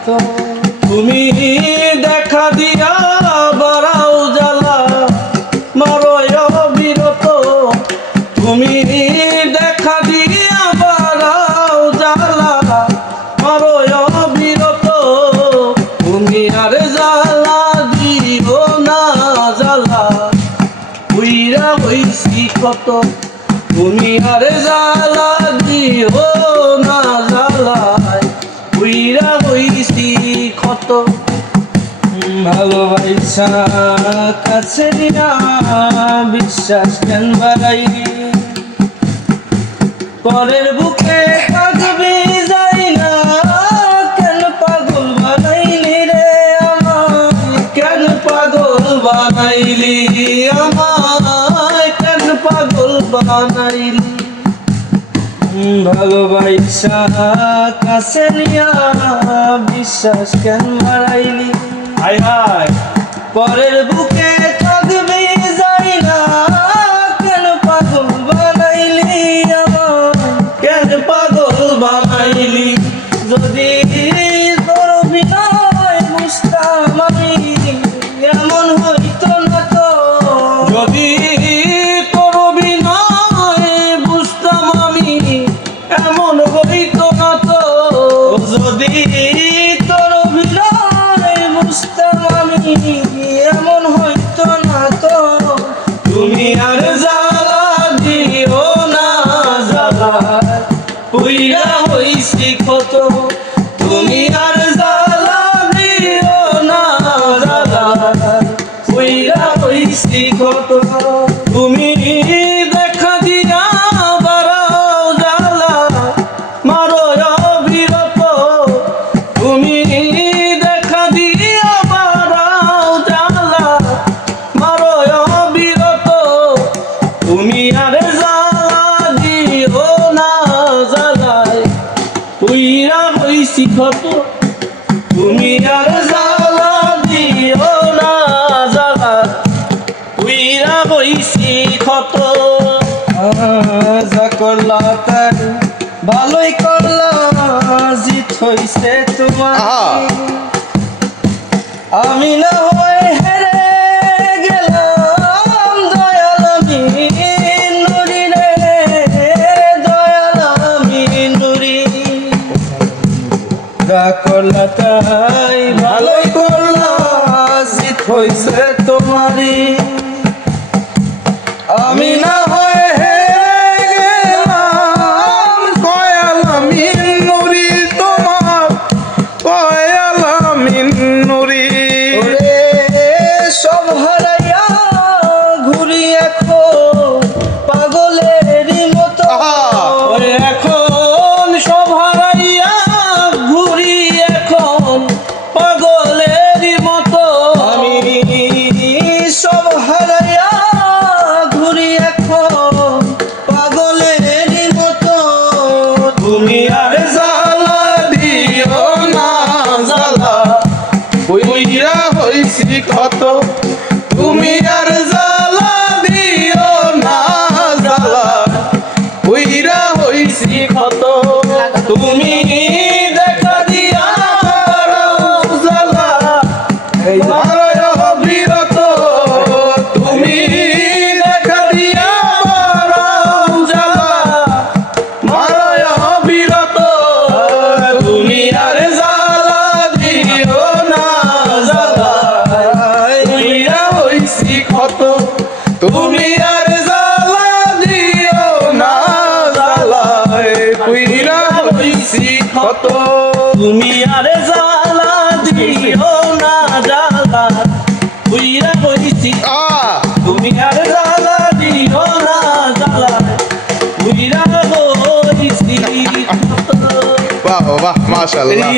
কত তুমি দেখা দিয়া বাড়াও জ্বালা মারো অবিরত তুমি দেখা দিয়া বাড়াও জ্বালা মারো অবিরত তুমি আর জ্বালা দিও না জ্বালা উইরা হইছি কত তুমি আর জ্বালা দিও না জ্বালায় উইরা হইছি কত ভালোবাসা কাছে নিয়া বিশ্বাস কেন বাড়াইলি পরের বুকে থাকবি যাই না কেন পাগল বানাইলি রে আমায় কেন পাগল বানাইলি আমায় কেন পাগল বানাইলি ভালোবাসা কাছে নিয়া বিশ্বাস কেন হারাইলি হায় হায় পরের বুকে থাকবি যাই না কেন পাগল বানাইলি আমায় কেন পাগল বানাইলি যদি তোর বিনয় বুঝতাম আমি এমন হইতো না তো যদি তোর বিনয় বুঝতাম আমি এমন হইতো না তো যদি তোর বিনয় বুঝতাম আমি এমন হইতো না তো তুমি আর জ্বালা দিও না জ্বালা পুইরা হইছি কত তুমি আর জ্বালা দিও না জ্বালা পুইরা হইছি কত তুমি দেখা দিয়া বাড়াও জ্বালা মারো অবিরত তুমি দেখা দিয়া বাড়াও জ্বালা মারো অবিরত তুমি আর জ্বালা দিও না জ্বালায় উইরা হইছি কত তুমি আর জ্বালা দিও না জ্বালা উইরা হইছি কত যা করলা তাই ভালোই করলা জিত হইছে তোমার আমি না হয় হেরে গেলাম দয়াল আমি নুরি রে দয়াল আমি নুরি যা করলা তাই ভালোই করলা জিত হইছে তোমারই আমি না হয় হেরে গেলাম কয়াল আমি নুরি তোমার কয়াল আমি নুরি ওরে সব হারাইয়া ঘুরি এখন পাগলেরই মতো ওরে এখন সব হারাইয়া ঘুরি এখন পাগলেরই মতো আমি সব হারাইয়া ঘুরি এখন পাগলেরই মতো তুমি আর জ্বালা দিও না জ্বালা উইরা হইছি কত তুমি আর জ্বালা দিও না জ্বালা উইরা হইছি কত তুমি দেখা দিয়া বাড়াও জ্বালা মারো অবিরত তুমি দেখা দিয়া বাড়াও জ্বালা মারো অবিরত তুমি আর জ্বালা দিও না জ্বালা উইরা হইছি কত তুমি আর জ্বালা দিও না জ্বালা উইরা হইছি কত তুমি আর জ্বালা দিও না জ্বালা উইরা হইছি তুমি আর জ্বালা দিও না জ্বালা উইরা হইছি কত বাহ বাহ মাশাআল্লাহ।